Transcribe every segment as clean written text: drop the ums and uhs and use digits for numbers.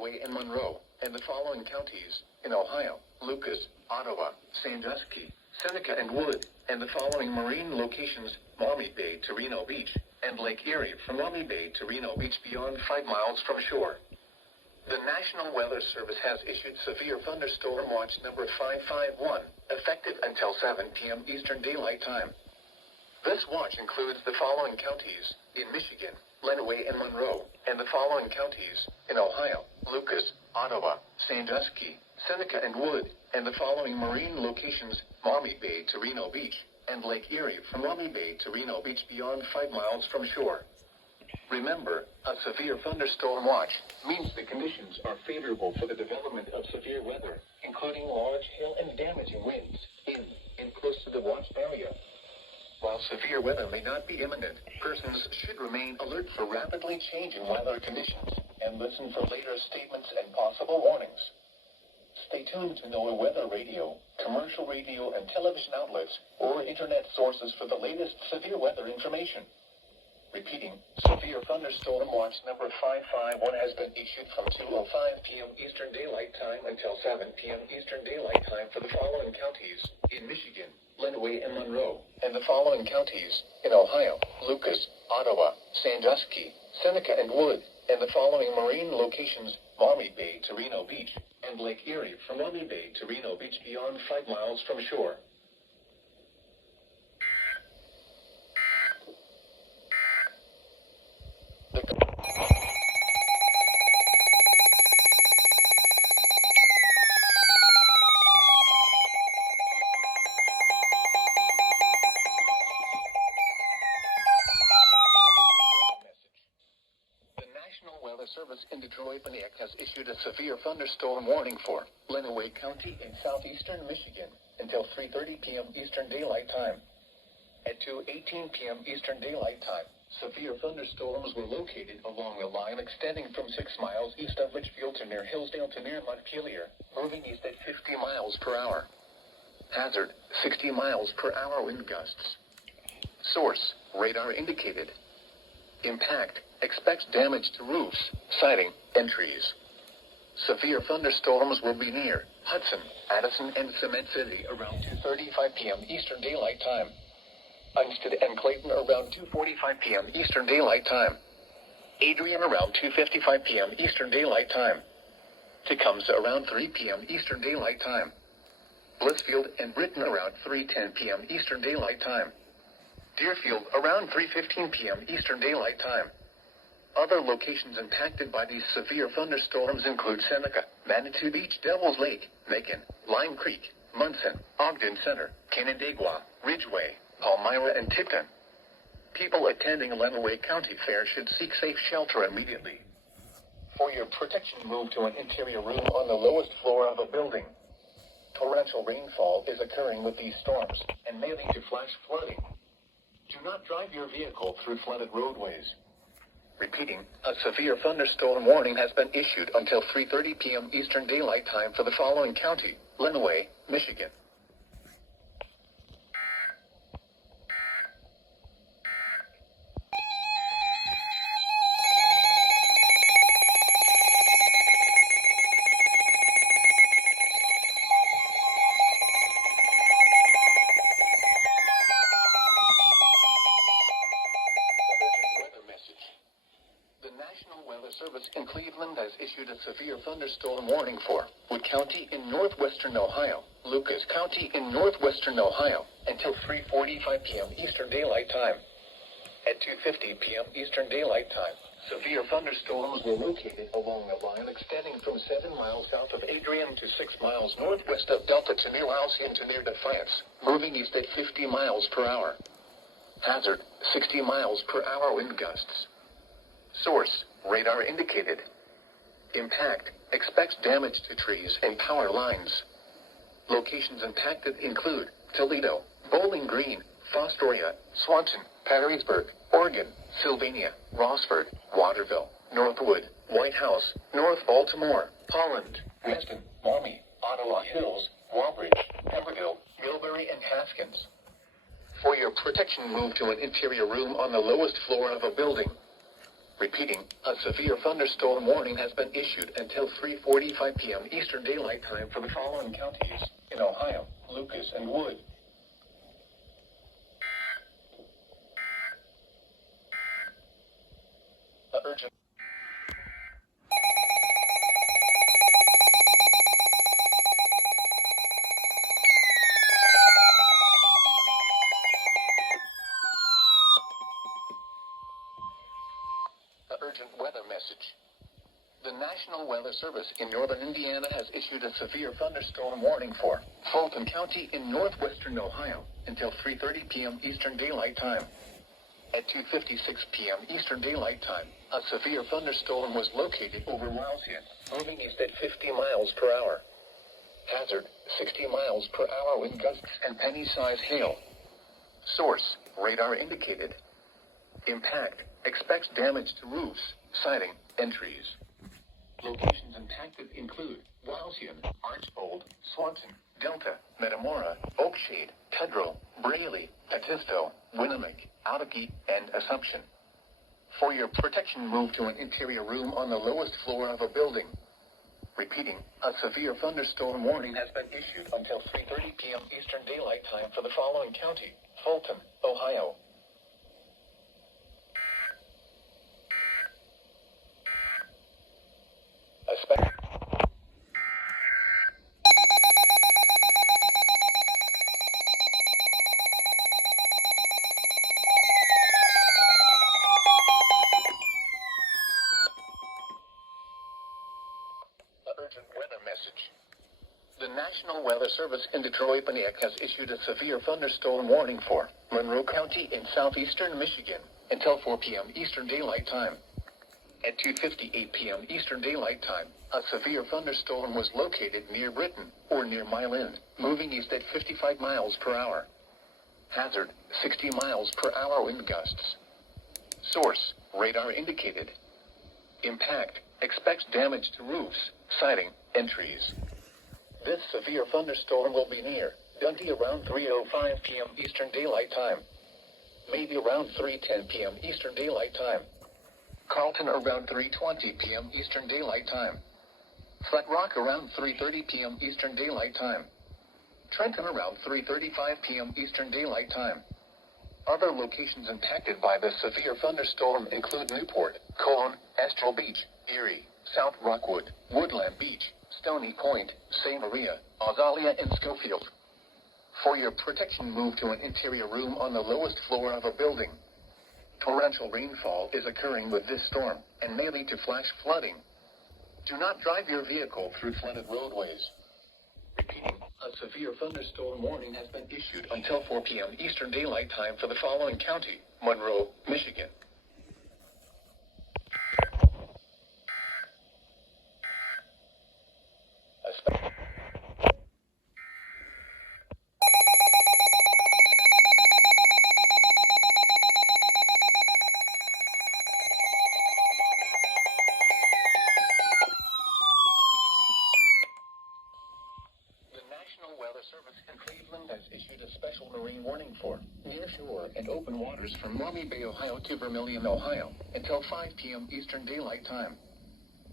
Lenawee, and Monroe, and the following counties in Ohio: Lucas, Ottawa, Sandusky, Seneca, and Wood, and the following marine locations: Maumee Bay to Reno Beach, and Lake Erie from Maumee Bay to Reno Beach beyond 5 miles from shore. The National Weather Service has issued Severe Thunderstorm Watch number 551, effective until 7 p.m. Eastern Daylight Time. This watch includes the following counties in Michigan: Lenawee and Monroe, and the following counties in Ohio: Lucas, Ottawa, Sandusky, Seneca, and Wood, and the following marine locations: Maumee Bay to Reno Beach, and Lake Erie from Maumee Bay to Reno Beach beyond 5 miles from shore. Remember, a severe thunderstorm watch means the conditions are favorable for the development of severe weather, including large hail and damaging winds in and close to the watch area. While severe weather may not be imminent, persons should remain alert for rapidly changing weather conditions and listen for later statements and possible warnings. Stay tuned to NOAA weather radio, commercial radio and television outlets, or internet sources for the latest severe weather information. Repeating, Severe Thunderstorm Watch number 551 has been issued from 2:05 p.m. Eastern Daylight Time until 7 p.m. Eastern Daylight Time for the following counties in Michigan: Lenawee and Monroe, and the following counties in Ohio: Lucas, Ottawa, Sandusky, Seneca, and Wood, and the following marine locations: Maumee Bay to Reno Beach, and Lake Erie from Maumee Bay to Reno Beach beyond 5 miles from shore. Service in Detroit has issued a severe thunderstorm warning for Lenawee County in southeastern Michigan until 3:30 p.m. Eastern Daylight Time. At 2:18 p.m. Eastern Daylight Time, severe thunderstorms were located along the line extending from 6 miles east of Litchfield to near Hillsdale to near Montpelier, moving east at 50 miles per hour. Hazard: 60 miles per hour wind gusts. Source: radar indicated. Impact: expects damage to roofs, siding, and trees. Severe thunderstorms will be near Hudson, Addison, and Cement City around 2:35 p.m. Eastern Daylight Time. Unstead and Clayton around 2:45 p.m. Eastern Daylight Time. Adrian around 2:55 p.m. Eastern Daylight Time. Tecumseh around 3 p.m. Eastern Daylight Time. Blissfield and Britain around 3:10 p.m. Eastern Daylight Time. Deerfield around 3:15 p.m. Eastern Daylight Time. Other locations impacted by these severe thunderstorms include Seneca, Manitou Beach, Devil's Lake, Macon, Lime Creek, Munson, Ogden Center, Canandaigua, Ridgeway, Palmyra, and Tipton. People attending Lenawee County Fair should seek safe shelter immediately. For your protection, move to an interior room on the lowest floor of a building. Torrential rainfall is occurring with these storms and may lead to flash flooding. Do not drive your vehicle through flooded roadways. Repeating, a severe thunderstorm warning has been issued until 3:30 p.m. Eastern Daylight Time for the following county: Lenawee, Michigan. Service in Cleveland has issued a severe thunderstorm warning for Wood County in northwestern Ohio, Lucas County in northwestern Ohio, until 3:45 p.m. Eastern Daylight Time. At 2:50 p.m. Eastern Daylight Time, severe thunderstorms were located along the line extending from 7 miles south of Adrian to 6 miles northwest of Delta to near Alcyon to near Defiance, moving east at 50 miles per hour. Hazard: 60 miles per hour wind gusts. Source: radar indicated. Impact: expects damage to trees and power lines. Locations impacted include Toledo, Bowling Green, Fostoria, Swanson, Perrysburg, Oregon, Sylvania, Rossford, Waterville, Northwood, White House, North Baltimore, Holland, Weston, Maumee, Ottawa Hills, Walbridge, Pemberville, Millbury, and Haskins. For your protection, move to an interior room on the lowest floor of a building. Repeating, a severe thunderstorm warning has been issued until 3:45 p.m. Eastern Daylight Time for the following counties in Ohio: Lucas and Wood. Urgent. Urgent weather message. The National Weather Service in northern Indiana has issued a severe thunderstorm warning for Fulton County in northwestern Ohio until 3:30 p.m. Eastern Daylight Time. At 2:56 p.m. Eastern Daylight Time, a severe thunderstorm was located over Wowshead, moving east at 50 miles per hour. Hazard, 60 miles per hour wind gusts and penny-sized hail. Source, radar indicated. Impact, expects damage to roofs, siding, and trees. Locations impacted include Wowshead, Archbold, Swanson, Delta, Metamora, Oakshade, Tedrow, Braley, Petisto, Winamac, Outakie, and Assumption. For your protection, move to an interior room on the lowest floor of a building. Repeating, a severe thunderstorm warning has been issued until 3:30 p.m. Eastern Daylight Time for the following county: Fulton, Ohio. Urgent weather message. The National Weather Service in Detroit has issued a severe thunderstorm warning for Monroe County in southeastern Michigan until 4 p.m. Eastern Daylight Time. At 2:58 p.m. Eastern Daylight Time, a severe thunderstorm was located near Britain or near Mile End, moving east at 55 miles per hour. Hazard, 60 miles per hour wind gusts. Source, radar indicated. Impact, expects damage to roofs, siding, and trees. This severe thunderstorm will be near Dundee around 3:05 p.m. Eastern Daylight Time. Maybe around 3:10 p.m. Eastern Daylight Time. Carlton around 3:20 p.m. Eastern Daylight Time. Flat Rock around 3:30 p.m. Eastern Daylight Time. Trenton around 3:35 p.m. Eastern Daylight Time. Other locations impacted by the severe thunderstorm include Newport, Colon, Astral Beach, Erie, South Rockwood, Woodland Beach, Stony Point, St. Maria, Azalea, and Schofield. For your protection, move to an interior room on the lowest floor of a building. Torrential rainfall is occurring with this storm and may lead to flash flooding. Do not drive your vehicle through flooded roadways. Repeating, a severe thunderstorm warning has been issued until 4 p.m. Eastern Daylight Time for the following county: Monroe, Michigan. Service in Cleveland has issued a special marine warning for near shore and open waters from Maumee Bay, Ohio to Vermilion, Ohio until 5 p.m. Eastern Daylight Time.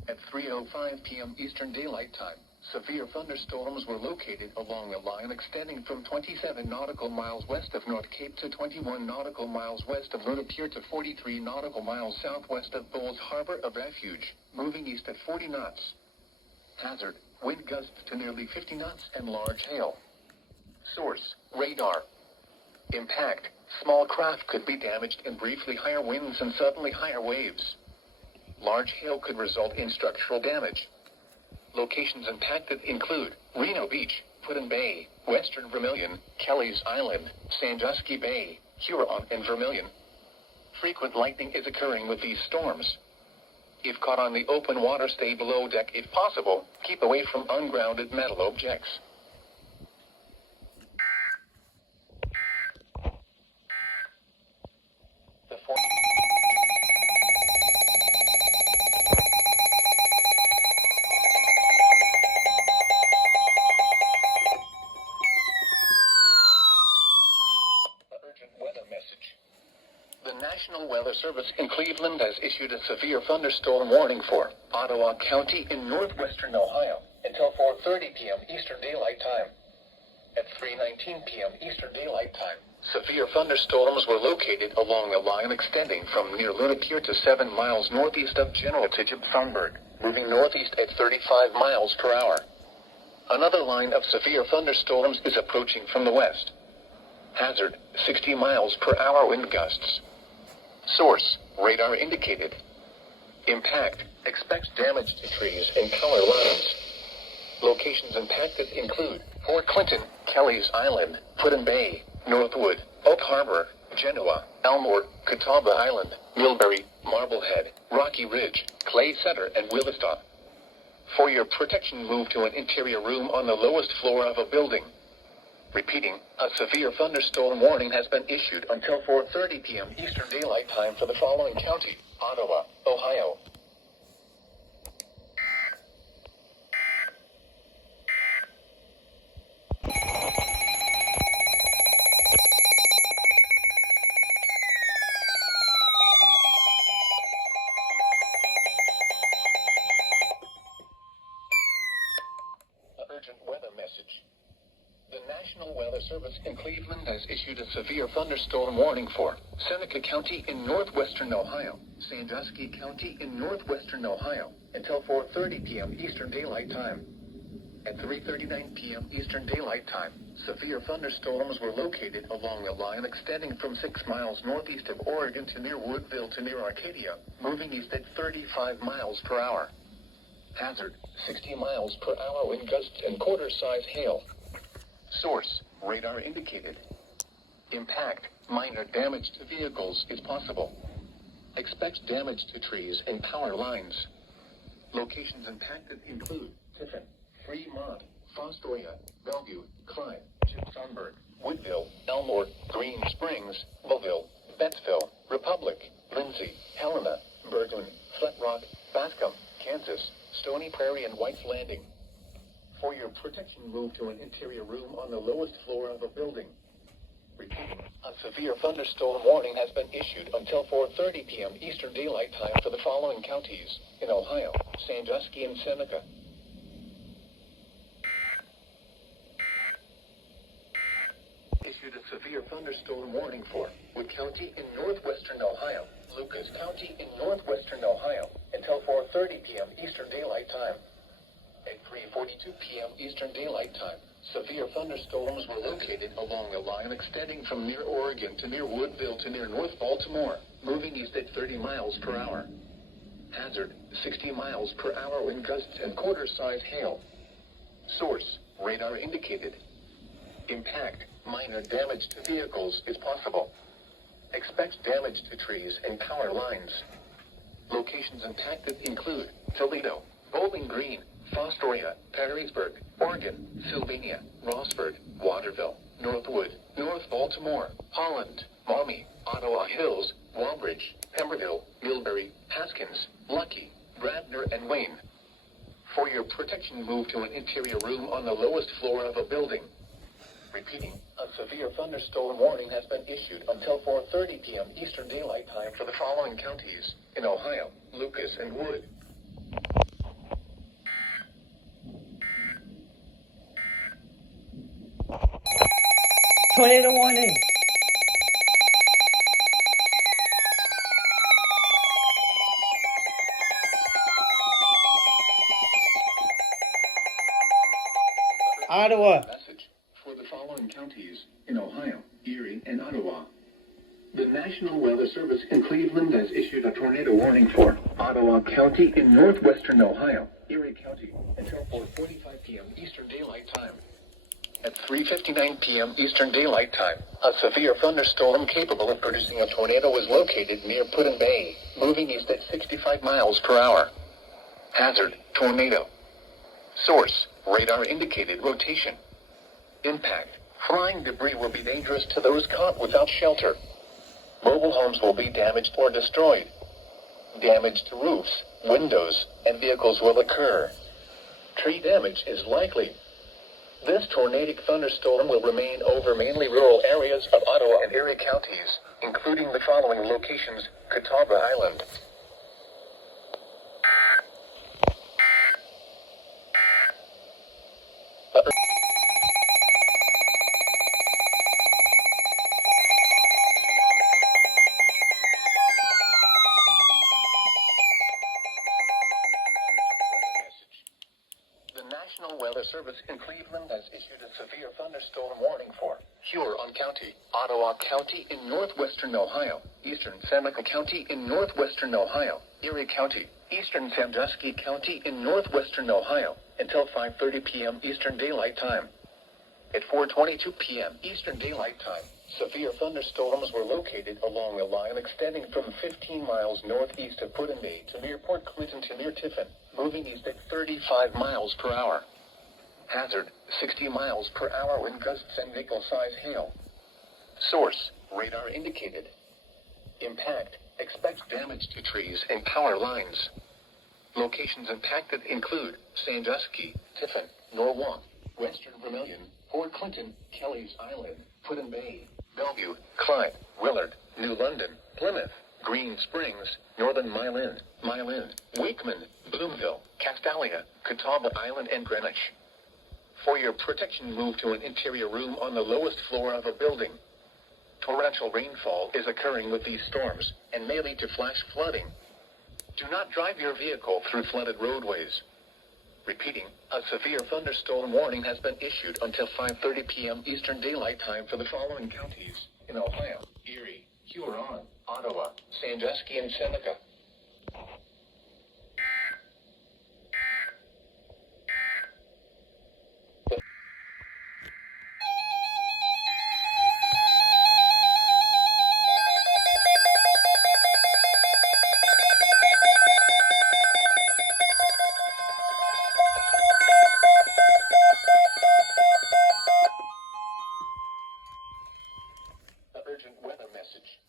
At 3:05 p.m. Eastern Daylight Time, severe thunderstorms were located along a line extending from 27 nautical miles west of North Cape to 21 nautical miles west of Luna Pier to 43 nautical miles southwest of Bowles Harbor of Refuge, moving east at 40 knots. Hazard, wind gusts to nearly 50 knots and large hail. Source, radar. Impact, small craft could be damaged in briefly higher winds and suddenly higher waves. Large hail could result in structural damage. Locations impacted include Reno Beach, Putin Bay, Western Vermilion, Kelly's Island, Sandusky Bay, Huron, and Vermilion. Frequent lightning is occurring with these storms. If caught on the open water, stay below deck if possible. Keep away from ungrounded metal objects. The National Weather Service in Cleveland has issued a severe thunderstorm warning for Ottawa County in northwestern Ohio until 4:30 p.m. Eastern Daylight Time. At 3:19 p.m. Eastern Daylight Time, severe thunderstorms were located along a line extending from near Luna Pier to 7 miles northeast of General Thunberg, moving northeast at 35 miles per hour. Another line of severe thunderstorms is approaching from the west. Hazard, 60 miles per hour wind gusts. Source, radar indicated. Impact, expects damage to trees and power lines. Locations impacted include Fort Clinton, Kelly's Island, Put-in Bay, Northwood, Oak Harbor, Genoa, Elmore, Catawba Island, Millbury, Marblehead, Rocky Ridge, Clay Center, and Willistown. For your protection, move to an interior room on the lowest floor of a building. Repeating, a severe thunderstorm warning has been issued until 4:30 p.m. Eastern Daylight Time for the following county: Ottawa, Ohio. Urgent weather message. The National Weather Service in Cleveland has issued a severe thunderstorm warning for Seneca County in northwestern Ohio, Sandusky County in northwestern Ohio, until 4:30 p.m. Eastern Daylight Time. At 3:39 p.m. Eastern Daylight Time, severe thunderstorms were located along a line extending from 6 miles northeast of Oregon to near Woodville to near Arcadia, moving east at 35 miles per hour. Hazard, 60 miles per hour wind gusts and quarter-size hail. Source, radar indicated. Impact, minor damage to vehicles is possible. Expect damage to trees and power lines. Locations impacted include Tiffin, Fremont, Fostoria, Bellevue, Clyde, Thunberg, Woodville, Elmore, Green Springs, Belleville, Bettsville, Republic, Lindsay, Helena, Berglund, Flat Rock, Bascom, Kansas, Stony Prairie, and White's Landing. For your protection, move to an interior room on the lowest floor of a building. Repeating, a severe thunderstorm warning has been issued until 4:30 p.m. Eastern Daylight Time for the following counties in Ohio: Sandusky and Seneca. Issued a severe thunderstorm warning for Wood County in northwestern Ohio, Lucas County in northwestern Ohio, until 4:30 p.m. Eastern Daylight Time. At 3:42 p.m. Eastern Daylight Time, severe thunderstorms were located along a line extending from near Oregon to near Woodville to near North Baltimore, moving east at 30 miles per hour. Hazard, 60 miles per hour wind gusts and quarter-size hail. Source, radar indicated. Impact, minor damage to vehicles is possible. Expect damage to trees and power lines. Locations impacted include Toledo, Bowling Green, Fostoria, Perrysburg, Oregon, Sylvania, Rossford, Waterville, Northwood, North Baltimore, Holland, Maumee, Ottawa Hills, Walbridge, Pemberville, Millbury, Haskins, Lucky, Bradner, and Wayne. For your protection, move to an interior room on the lowest floor of a building. Repeating, a severe thunderstorm warning has been issued until 4:30 p.m. Eastern Daylight Time for the following counties in Ohio: Lucas and Wood. Tornado warning. Ottawa. Message for the following counties in Ohio: Erie and Ottawa. The National Weather Service in Cleveland has issued a tornado warning for Ottawa County in northwestern Ohio, Erie County, until 4:45 p.m. Eastern Daylight Time. At 3:59 p.m. Eastern Daylight Time, a severe thunderstorm capable of producing a tornado is located near Put-in Bay, moving east at 65 miles per hour. Hazard, tornado. Source, radar indicated rotation. Impact, flying debris will be dangerous to those caught without shelter. Mobile homes will be damaged or destroyed. Damage to roofs, windows, and vehicles will occur. Tree damage is likely. This tornadic thunderstorm will remain over mainly rural areas of Ottawa and Erie counties, including the following locations: Catawba Island, The National Weather Service in Cleveland has issued a severe thunderstorm warning for Huron County, Ottawa County in northwestern Ohio, eastern Seneca County in northwestern Ohio, Erie County, eastern Sandusky County in northwestern Ohio, until 5:30 p.m. Eastern Daylight Time. At 4:22 p.m. Eastern Daylight Time, severe thunderstorms were located along a line extending from 15 miles northeast of Put-in-Bay to near Port Clinton to near Tiffin, moving east at 35 miles per hour. Hazard, 60 miles per hour wind gusts and nickel-size hail. Source, radar indicated. Impact, expect damage to trees and power lines. Locations impacted include Sandusky, Tiffin, Norwalk, Western Vermilion, Port Clinton, Kelly's Island, Put-in-Bay, Bellevue, Clyde, Willard, New London, Plymouth, Green Springs, Northern Milan, Wakeman, Bloomville, Castalia, Catawba Island, and Greenwich. For your protection, move to an interior room on the lowest floor of a building. Torrential rainfall is occurring with these storms and may lead to flash flooding. Do not drive your vehicle through flooded roadways. Repeating, a severe thunderstorm warning has been issued until 5:30 p.m. Eastern Daylight Time for the following counties in Ohio: Erie, Huron, Ottawa, Sandusky, and Seneca. Urgent weather message.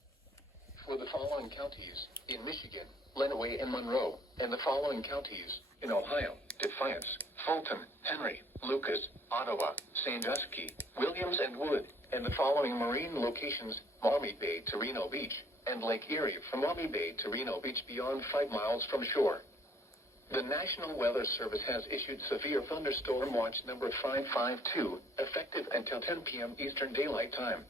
For the following counties in Michigan, Lenawee and Monroe, and the following counties in Ohio: Defiance, Fulton, Henry, Lucas, Ottawa, Sandusky, Williams, and Wood, and the following marine locations: Maumee Bay to Reno Beach, and Lake Erie from Maumee Bay to Reno Beach beyond 5 miles from shore. The National Weather Service has issued severe thunderstorm watch number 552, effective until 10 p.m. Eastern Daylight Time.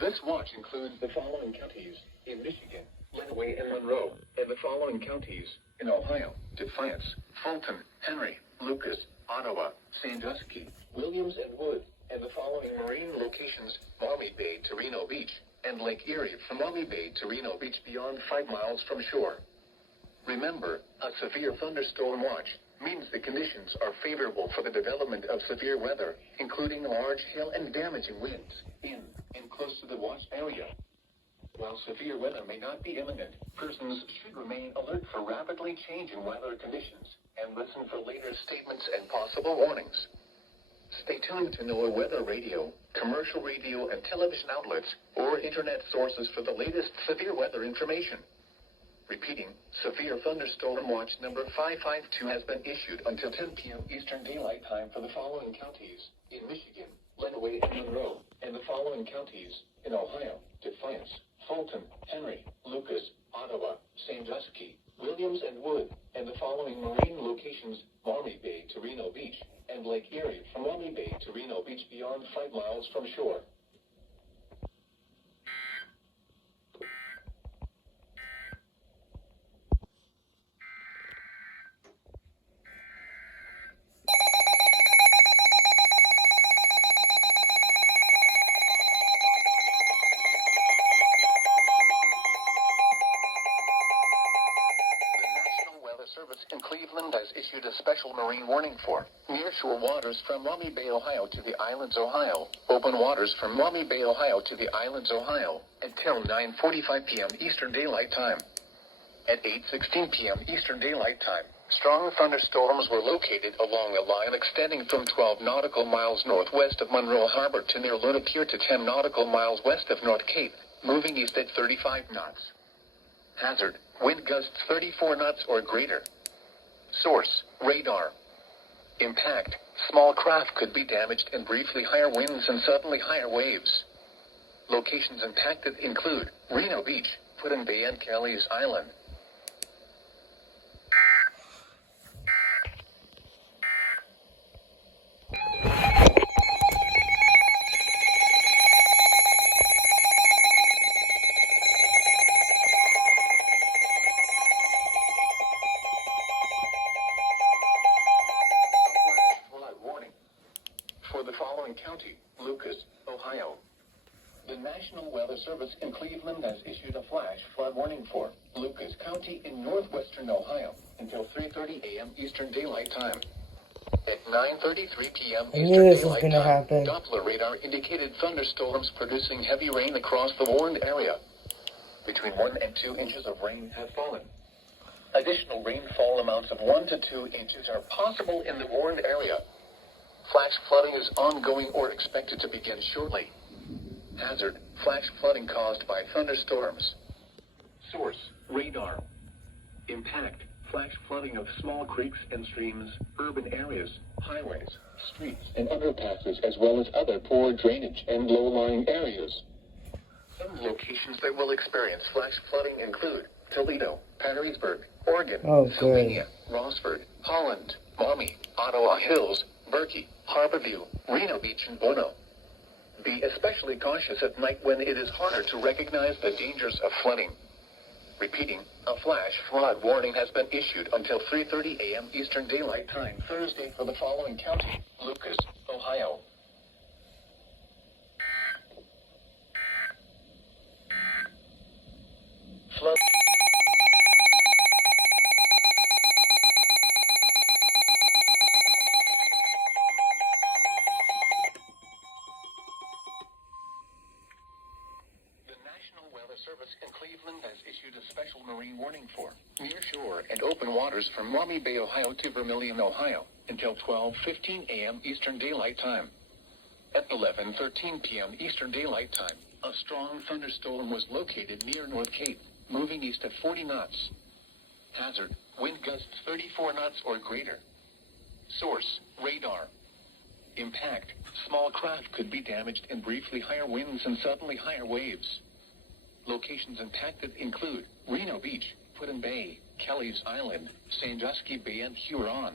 This watch includes the following counties in Michigan, Lenawee and Monroe, and the following counties in Ohio: Defiance, Fulton, Henry, Lucas, Ottawa, Sandusky, Williams, and Wood, and the following marine locations: Maumee Bay to Reno Beach, and Lake Erie from Maumee Bay to Reno Beach beyond 5 miles from shore. Remember, a severe thunderstorm watch means the conditions are favorable for the development of severe weather, including large hail and damaging winds, in and close to the watch area. While severe weather may not be imminent, persons should remain alert for rapidly changing weather conditions and listen for later statements and possible warnings. Stay tuned to NOAA Weather Radio, commercial radio and television outlets, or internet sources for the latest severe weather information. Repeating, severe thunderstorm watch number 552 has been issued until 10 p.m. Eastern Daylight Time for the following counties in Michigan, Lenawee and Monroe, and the following counties in Ohio: Defiance, Fulton, Henry, Lucas, Ottawa, Sandusky, Williams, and Wood, and the following marine locations: Maumee Bay to Reno Beach, and Lake Erie from Maumee Bay to Reno Beach beyond 5 miles from shore. Service in Cleveland has issued a special marine warning for nearshore waters from Maumee Bay, Ohio to the Islands, Ohio, open waters from Maumee Bay, Ohio to the Islands, Ohio, until 9:45 p.m. Eastern Daylight Time. At 8:16 p.m. Eastern Daylight Time, strong thunderstorms were located along a line extending from 12 nautical miles northwest of Monroe Harbor to near Luna Pier to 10 nautical miles west of North Cape, moving east at 35 knots. Hazard, wind gusts 34 knots or greater. Source, radar. Impact. Small craft could be damaged in briefly higher winds and suddenly higher waves. Locations impacted include Reno Beach, Putin Bay and Kelly's Island. Flood warning for the following county: Lucas, Ohio. The National Weather Service in Cleveland has issued a flash flood warning for Lucas County in northwestern Ohio until 3:30 a.m. Eastern Daylight Time. At 9:33 p.m. I knew Eastern this was Daylight gonna Time, happen. Doppler radar indicated thunderstorms producing heavy rain across the warned area. Between 1 and 2 inches of rain have fallen. Additional rainfall amounts of 1 to 2 inches are possible in the warned area. Flash flooding is ongoing or expected to begin shortly. Hazard: flash flooding caused by thunderstorms. Source: radar. Impact: flash flooding of small creeks and streams, urban areas, highways, streets, and underpasses, as well as other poor drainage and low-lying areas. Some locations that will experience flash flooding include Toledo, Perrysburg, Oregon, Sylvania, Rossford, Holland, Maumee, Ottawa Hills, Berkey, Harborview, Reno Beach, and Bono. Be especially cautious at night when it is harder to recognize the dangers of flooding. Repeating, a flash flood warning has been issued until 3:30 a.m. Eastern Daylight Time Thursday for the following county: Lucas, Ohio. Flood. The National Weather Service in Cleveland has issued a special marine warning for near shore and open waters from Maumee Bay, Ohio to Vermilion, Ohio until 12:15 a.m. Eastern Daylight Time. At 11:13 p.m. Eastern Daylight Time, a strong thunderstorm was located near North Cape, moving east at 40 knots. Hazard: wind gusts 34 knots or greater. Source: radar. Impact: small craft could be damaged in briefly higher winds and suddenly higher waves. Locations impacted include Reno Beach, Putin Bay, Kelly's Island, Sandusky Bay, and Huron.